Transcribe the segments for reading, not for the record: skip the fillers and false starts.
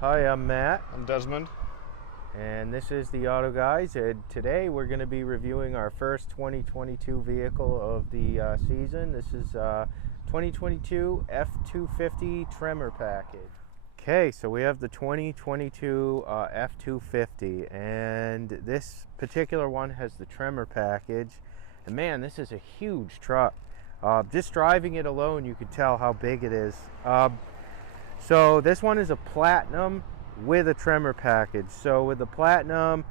Hi, I'm Matt, I'm Desmond. and this is the Auto Guys. And today we're going to be reviewing our first 2022 vehicle of the season. This is 2022 F250 Tremor package. Okay, so we have the 2022 F250, and this particular one has the Tremor package. And man, this is a huge truck. Just driving it alone, you could tell how big it is. So this one is a Platinum with a Tremor package. So with the Platinum,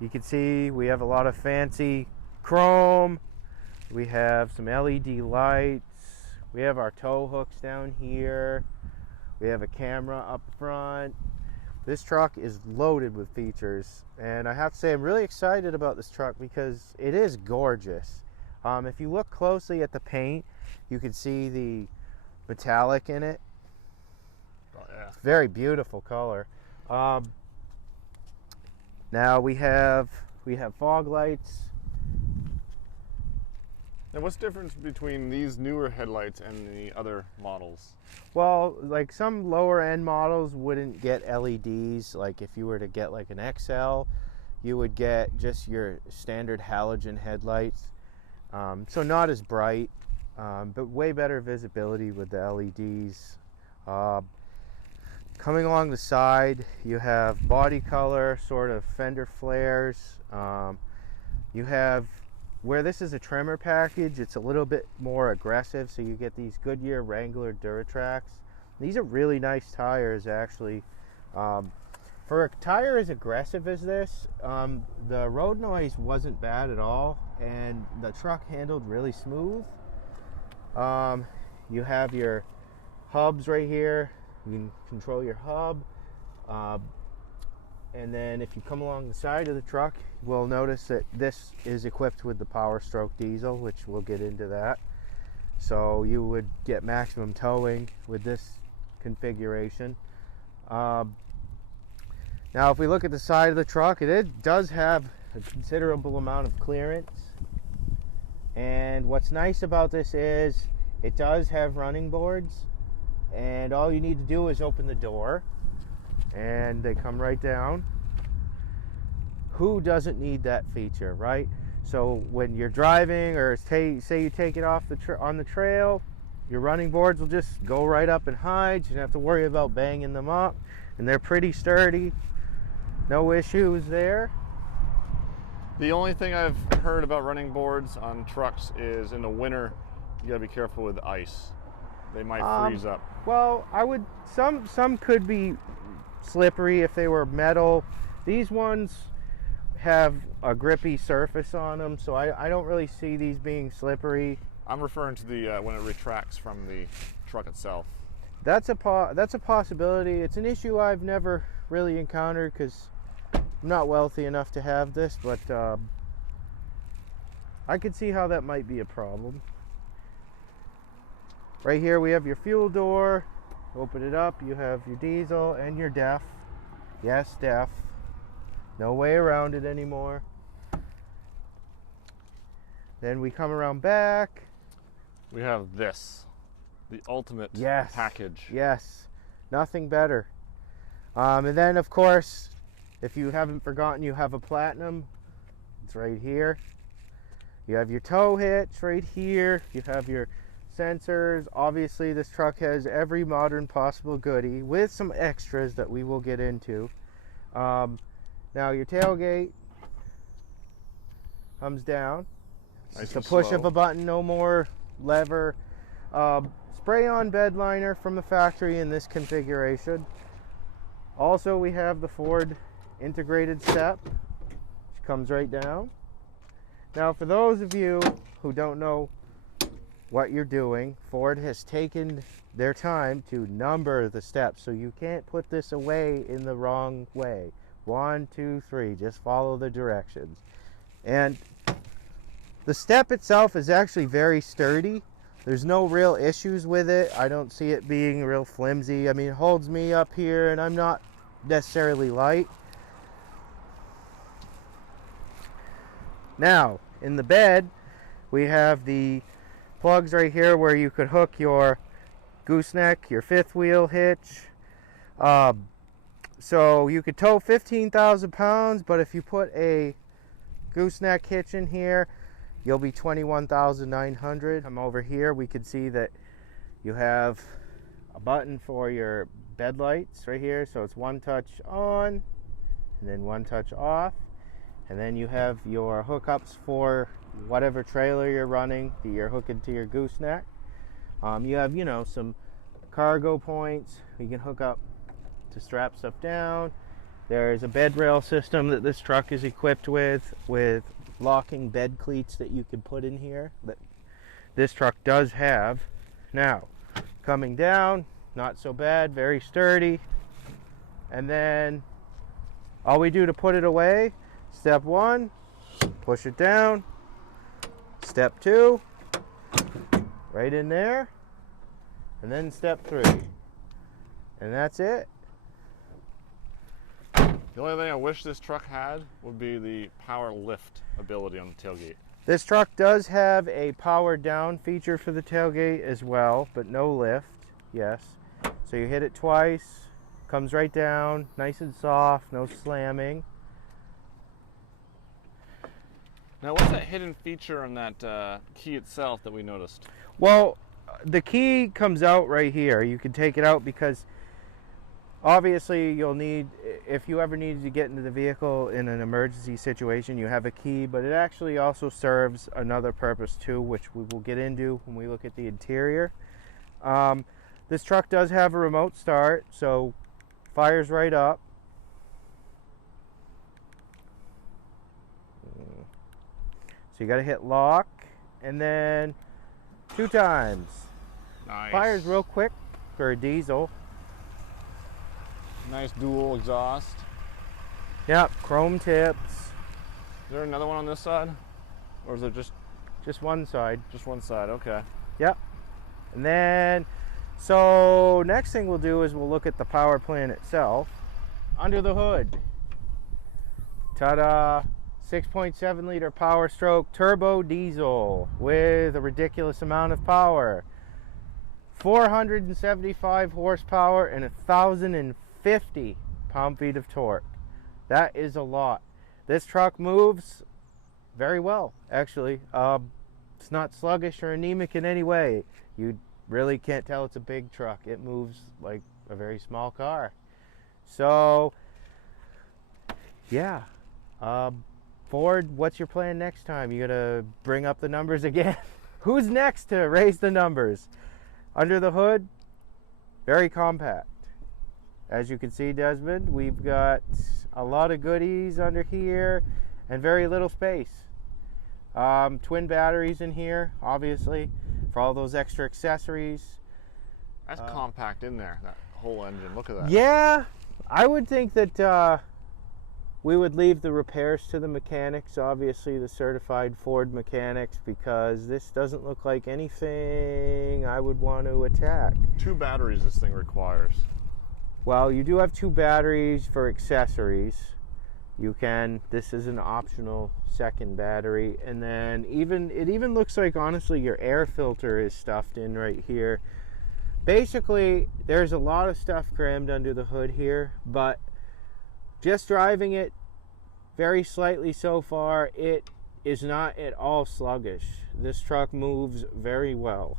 you can see we have a lot of fancy chrome. We have some LED lights. We have our tow hooks down here. We have a camera up front. This truck is loaded with features, and I have to say I'm really excited about this truck because it is gorgeous. If you look closely at the paint, you can see the metallic in it. Oh, yeah. It's very beautiful color. Now we have fog lights. Now, what's the difference between these newer headlights and the other models? Well, like some lower end models wouldn't get LEDs. Like if you were to get like an XL, you would get just your standard halogen headlights. So not as bright, but way better visibility with the LEDs. Coming along the side, you have body color, sort of fender flares. You have, where this is a Tremor package, it's a little bit more aggressive, so you get these Goodyear Wrangler Duratracs. These are really nice tires, actually. For a tire as aggressive as this, the road noise wasn't bad at all, and the truck handled really smooth. You have your hubs right here. You can control your hub. And then if you come along the side of the truck, we'll notice that this is equipped with the Power Stroke diesel, which we'll get into that. So you would get maximum towing with this configuration. Now if we look at the side of the truck, it does have a considerable amount of clearance. And what's nice about this is it does have running boards, and all you need to do is open the door and they come right down. Who doesn't need that feature, right? So when you're driving, or say you take it off on the trail, your running boards will just go right up and hide. You don't have to worry about banging them up, and they're pretty sturdy. No issues there. The only thing I've heard about running boards on trucks is in the winter, you gotta be careful with ice. They might freeze up. Well, some could be slippery if they were metal. These ones have a grippy surface on them, so I don't really see these being slippery. I'm referring to the when it retracts from the truck itself. That's a possibility. It's an issue I've never really encountered because I'm not wealthy enough to have this, but I could see how that might be a problem. Right here we have your fuel door. Open it up, you have your diesel and your DEF. Yes, DEF. No way around it anymore. Then we come around back. We have this, the ultimate package. Yes, nothing better. And then of course, if you haven't forgotten, you have a Platinum. It's right here. You have your tow hitch right here. You have your sensors. Obviously this truck has every modern possible goodie with some extras that we will get into. Now your tailgate comes down. It's a push of a button, no more lever. Spray on bed liner from the factory in this configuration. Also we have the Ford integrated step, which comes right down. Now for those of you who don't know what you're doing, Ford has taken their time to number the steps, so you can't put this away in the wrong way. 1, 2, 3, just follow the directions. And the step itself is actually very sturdy. There's no real issues with it. I don't see it being real flimsy. I mean, it holds me up here, and I'm not necessarily light. Now, in the bed, we have the plugs right here where you could hook your gooseneck, your fifth wheel hitch, So you could tow 15,000 pounds, but if you put a gooseneck hitch in here, you'll be 21,900. Come over here, we can see that you have a button for your bed lights right here. So it's one touch on and then one touch off. And then you have your hookups for whatever trailer you're running that you're hooking to your gooseneck. You have, you know, some cargo points. You can hook up to strap stuff down. There's a bed rail system that this truck is equipped with locking bed cleats that you can put in here that this truck does have. Now, coming down, not so bad, very sturdy. And then all we do to put it away, step one, push it down. Step two, right in there. And then step three. And that's it. The only thing I wish this truck had would be the power lift ability on the tailgate. This truck does have a power down feature for the tailgate as well, but no lift, yes. So you hit it twice, comes right down, nice and soft, no slamming. Now, what's that hidden feature on that key itself that we noticed? Well, the key comes out right here. You can take it out because obviously you'll need, if you ever needed to get into the vehicle in an emergency situation, you have a key, but it actually also serves another purpose too, which we will get into when we look at the interior. This truck does have a remote start, so fires right up. So you got to hit lock and then 2 times. Nice. Fires real quick for a diesel. Nice dual exhaust. Yep, chrome tips. Is there another one on this side? Or is it just one side? Just one side, okay. Yep. And then, so next thing we'll do is we'll look at the power plant itself. Under the hood. Ta-da! 6.7 liter Power Stroke turbo diesel with a ridiculous amount of power. 475 horsepower and 1,050 pound-feet of torque. That is a lot. This truck moves very well, actually. It's not sluggish or anemic in any way. You really can't tell it's a big truck. It moves like a very small car. So, yeah. Ford, what's your plan next time? You gonna bring up the numbers again? Who's next to raise the numbers? Under the hood, very compact. As you can see, Desmond, we've got a lot of goodies under here and very little space. Twin batteries in here, obviously, for all those extra accessories. That's compact in there, that whole engine. Look at that. Yeah, I would think that we would leave the repairs to the mechanics, obviously the certified Ford mechanics, because this doesn't look like anything I would want to attack. 2 batteries this thing requires. Well, you do have 2 batteries for accessories. You can, this is an optional second battery. And then it even looks like, honestly, your air filter is stuffed in right here. Basically, there's a lot of stuff crammed under the hood here, but just driving it very slightly so far, it is not at all sluggish. This truck moves very well.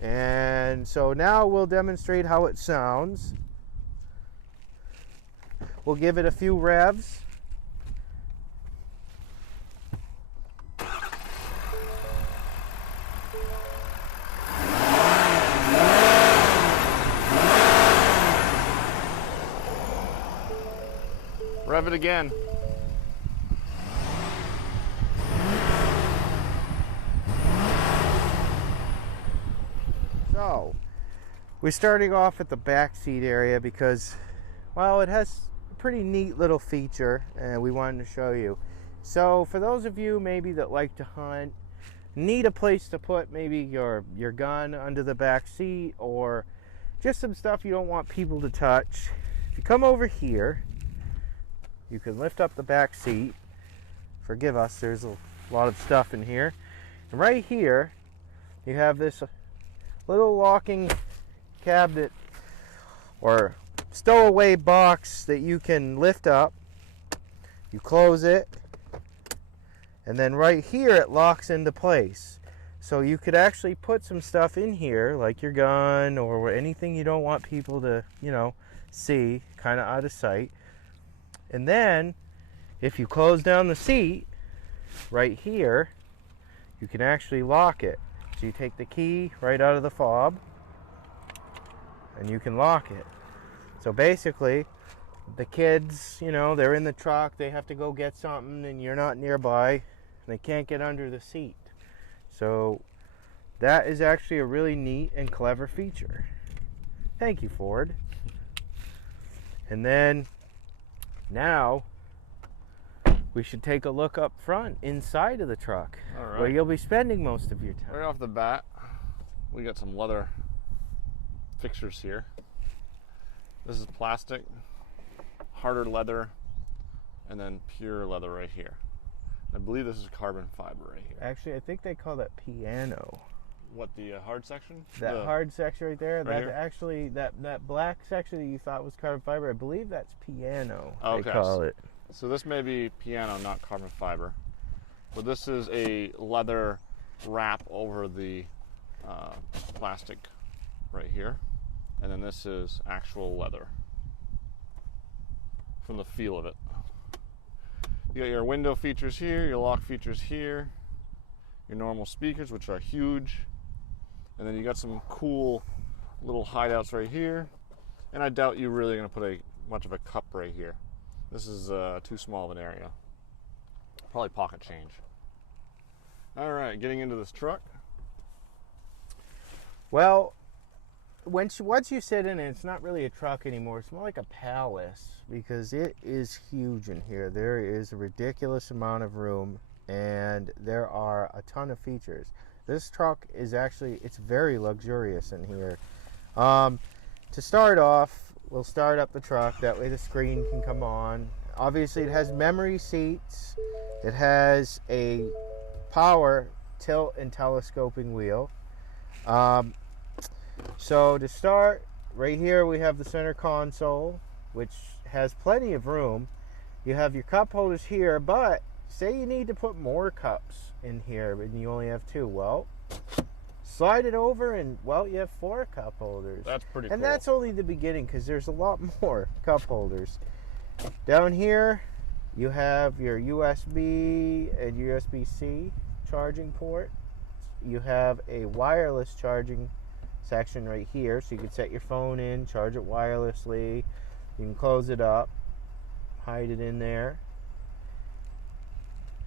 And so now we'll demonstrate how it sounds. We'll give it a few revs. Rev it again. So, we're starting off at the back seat area because, well, it has a pretty neat little feature and we wanted to show you. So, for those of you maybe that like to hunt, need a place to put maybe your gun under the back seat or just some stuff you don't want people to touch, if you come over here, you can lift up the back seat. Forgive us, there's a lot of stuff in here. And right here, you have this little locking cabinet or stowaway box that you can lift up. You close it, and then right here it locks into place. So you could actually put some stuff in here, like your gun or anything you don't want people to, see, kind of out of sight. And then, if you close down the seat, right here, you can actually lock it. So you take the key right out of the fob, and you can lock it. So basically, the kids, they're in the truck, they have to go get something, and you're not nearby, and they can't get under the seat. So that is actually a really neat and clever feature. Thank you, Ford. And then now we should take a look up front inside of the truck, where you'll be spending most of your time. Right off the bat, we got some leather fixtures here. This is plastic, harder leather, and then pure leather right here. I believe this is carbon fiber right here. Actually, I think they call that piano. What, the hard section? That hard section right there. Right that here? actually, that black section that you thought was carbon fiber, I believe that's piano. Okay. They call it. So this may be piano, not carbon fiber. But this is a leather wrap over the plastic right here. And then this is actual leather from the feel of it. You got your window features here, your lock features here, your normal speakers, which are huge. And then you got some cool little hideouts right here. And I doubt you're really going to put much of a cup right here. This is too small of an area. Probably pocket change. All right, getting into this truck. Well, once you sit in it, it's not really a truck anymore. It's more like a palace, because it is huge in here. There is a ridiculous amount of room, and there are a ton of features. This truck is actually, it's very luxurious in here. To start off, we'll start up the truck. That way the screen can come on. Obviously, it has memory seats. It has a power tilt and telescoping wheel. So to start, right here we have the center console, which has plenty of room. You have your cup holders here, but say you need to put more cups in here and you only have 2. Well, slide it over and, well, you have 4 cup holders. That's pretty cool. And that's only the beginning, because there's a lot more cup holders. Down here, you have your USB and USB-C charging port. You have a wireless charging section right here, so you can set your phone in, charge it wirelessly. You can close it up, hide it in there.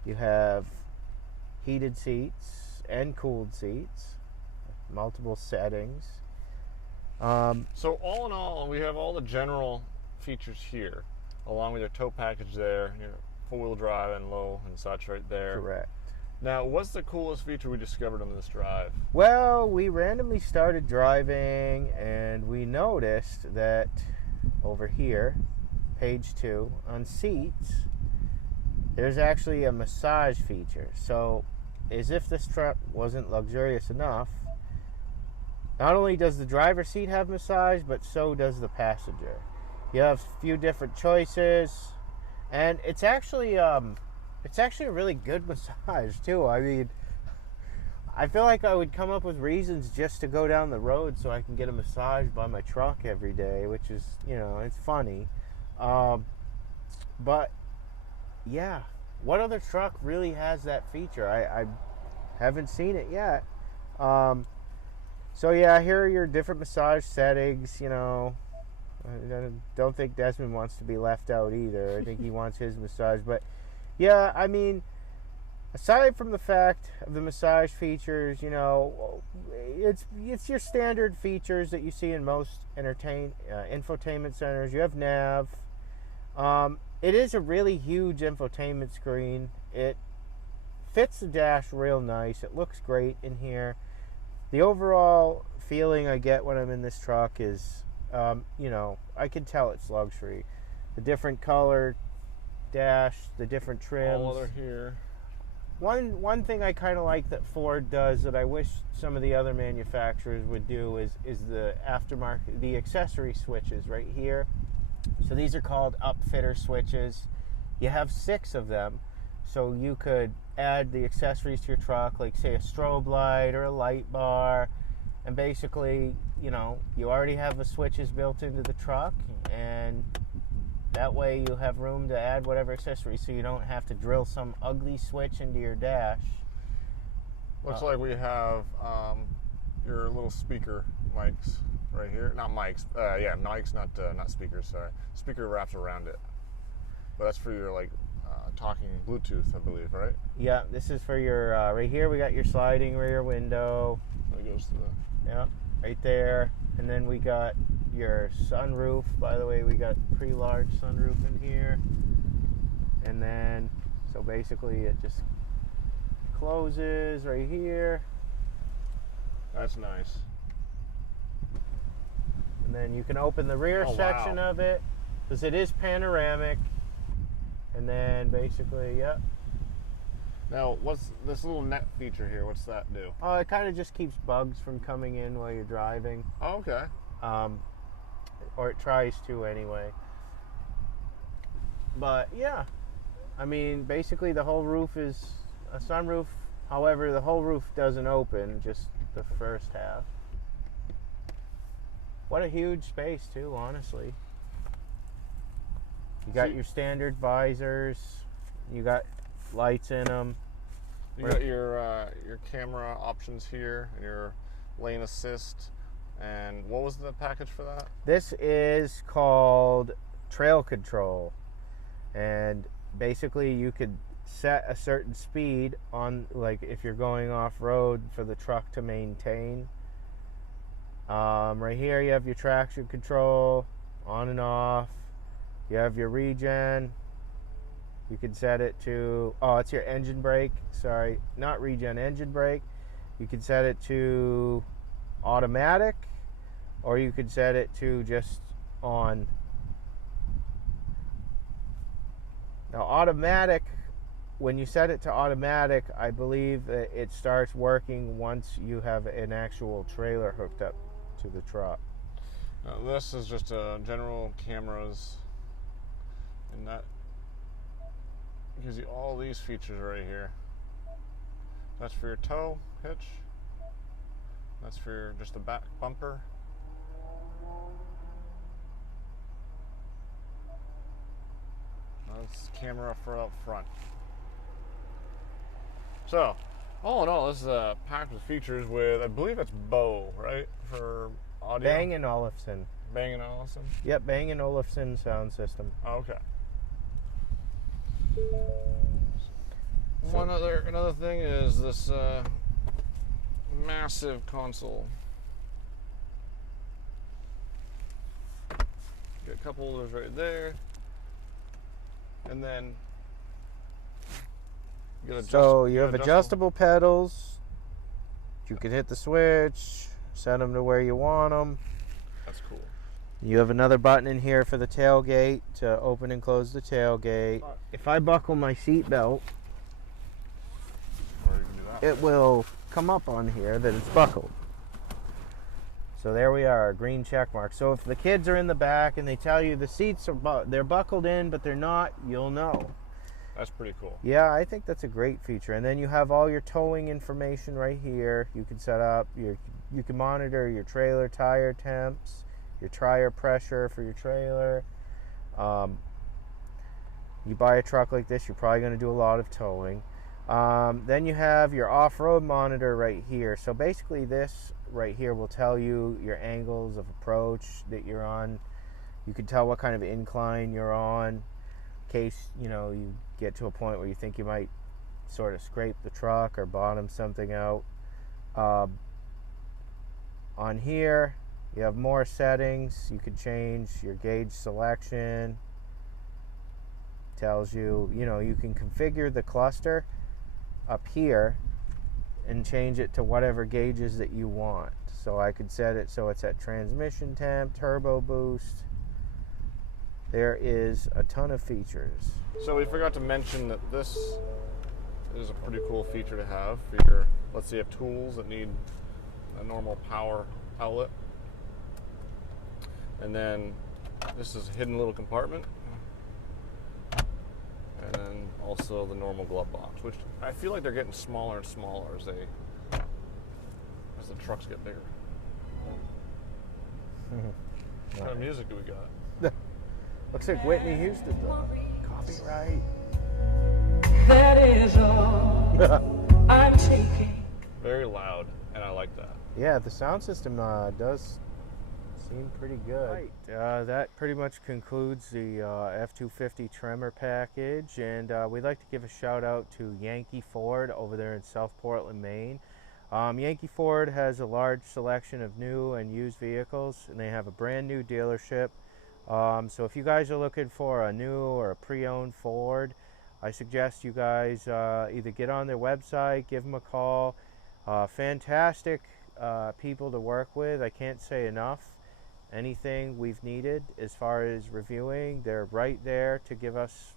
You have heated seats and cooled seats, multiple settings. So all in all, we have all the general features here, along with your tow package there, your 4-wheel drive and low and such right there. Correct. Now, what's the coolest feature we discovered on this drive? Well, we randomly started driving, and we noticed that over here, page 2, on seats, there's actually a massage feature. So, as if this truck wasn't luxurious enough, not only does the driver's seat have massage, but so does the passenger. You have a few different choices, and it's actually a really good massage too. I mean, I feel like I would come up with reasons just to go down the road so I can get a massage by my truck every day, which is, it's funny. But yeah, what other truck really has that feature? I haven't seen it yet. So yeah, here are your different massage settings. I don't think Desmond wants to be left out either. I think he wants his massage. But yeah, I mean, aside from the fact of the massage features, it's your standard features that you see in most infotainment centers. You have nav. It is a really huge infotainment screen. It fits the dash real nice. It looks great in here. The overall feeling I get when I'm in this truck is, I can tell it's luxury. The different color dash, the different trims. All other here. One thing I kind of like that Ford does that I wish some of the other manufacturers would do is the aftermarket, the accessory switches right here. So these are called upfitter switches. You have 6 of them, so you could add the accessories to your truck, like say a strobe light or a light bar, and basically, you know, you already have the switches built into the truck, and that way you have room to add whatever accessories, so you don't have to drill some ugly switch into your dash. Looks like we have your little speaker mics right here. Not mics. Yeah, mics, not speakers. Sorry, speaker wraps around it. But that's for your like talking Bluetooth, I believe, right? Yeah, this is for your right here. We got your sliding rear window. It goes to the. Yeah, right there. And then we got your sunroof. By the way, we got pretty large sunroof in here. And then, so basically it just closes right here. That's nice. And then you can open the rear section of it, because it is panoramic. And then basically, yeah. Now, what's this little net feature here? What's that do? Oh, it kind of just keeps bugs from coming in while you're driving. Oh, okay. Or it tries to anyway. But yeah, I mean, basically the whole roof is a sunroof. However, the whole roof doesn't open, just the first half. What a huge space too, honestly. You got your standard visors. You got lights in them. You got your camera options here, and your lane assist. And what was the package for that? This is called trail control. And basically you could set a certain speed on, like if you're going off-road for the truck to maintain. Right here you have your traction control, on and off. You have your regen. You can set it to, oh, it's your engine brake. Sorry, not regen, engine brake. You can set it to automatic, or you could set it to just on. Now, automatic, when you set it to automatic, I believe that it starts working once you have an actual trailer hooked up to the truck. Now, this is just general cameras, and that gives you all these features right here. That's for your tow hitch. That's for your, just the back bumper. That's camera for up front. So, all in all, this is packed with features with, I believe it's Bo, right? For audio? Bang & Olufsen. Bang & Olufsen? Yep, Bang & Olufsen sound system. Oh, okay. Another thing is this massive console. Get a couple holders right there, and then you have adjustable pedals. You can hit the switch, set them to where you want them. That's cool. You have another button in here for the tailgate to open and close the tailgate. If I buckle my seat belt, it will come up on here that it's buckled. So there we are, a green check mark. So if the kids are in the back and they tell you the seats are they're buckled in but they're not, you'll know. That's pretty cool. Yeah, I think that's a great feature. And then you have all your towing information right here. You can set up you can monitor your trailer tire temps, your tire pressure for your trailer. You buy a truck like this, you're probably going to do a lot of towing. Then you have your off-road monitor right here. So basically this right here will tell you your angles of approach that you're on. You can tell what kind of incline you're on in case, you know, you get to a point where you think you might sort of scrape the truck or bottom something out. On here you have more settings. You can change your gauge selection. Tells you, you know, you can configure the cluster up here and change it to whatever gauges that you want. So I could set it so it's at transmission temp, turbo boost. There is a ton of features. So we forgot to mention that this is a pretty cool feature to have for your, let's say you have tools that need a normal power outlet. And then this is a hidden little compartment. And then also the normal glove box, which I feel like they're getting smaller and smaller as the trucks get bigger. What kind of music do we got? Looks like Whitney Houston though. Copyright. That is all I'm taking. Very loud, and I like that. Yeah, the sound system does seem pretty good. Right, that pretty much concludes the F-250 Tremor package, and we'd like to give a shout out to Yankee Ford over there in South Portland, Maine. Yankee Ford has a large selection of new and used vehicles, and they have a brand new dealership. So if you guys are looking for a new or a pre-owned Ford, I suggest you guys either get on their website, give them a call. Fantastic people to work with. I can't say enough. Anything we've needed as far as reviewing, they're right there to give us,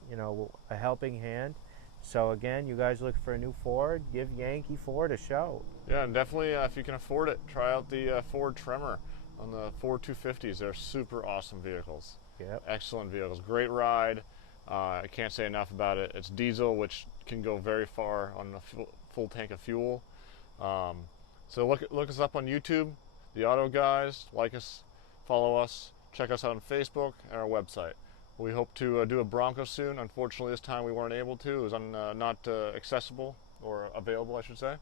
a helping hand. So again, you guys look for a new Ford, give Yankee Ford a shout. Yeah, and definitely if you can afford it, try out the Ford Tremor on the Ford 250s. They're super awesome vehicles. Yep. Excellent vehicles. Great ride. I can't say enough about it. It's diesel, which can go very far on a full tank of fuel. So look us up on YouTube, The Auto Guys. Like us, follow us, check us out on Facebook and our website. We hope to do a Bronco soon. Unfortunately, this time we weren't able to. It was not accessible or available, I should say.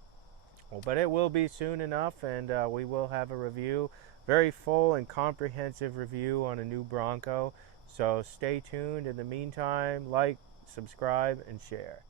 Well, but it will be soon enough, and we will have a review, very full and comprehensive review on a new Bronco. So stay tuned. In the meantime, like, subscribe, and share.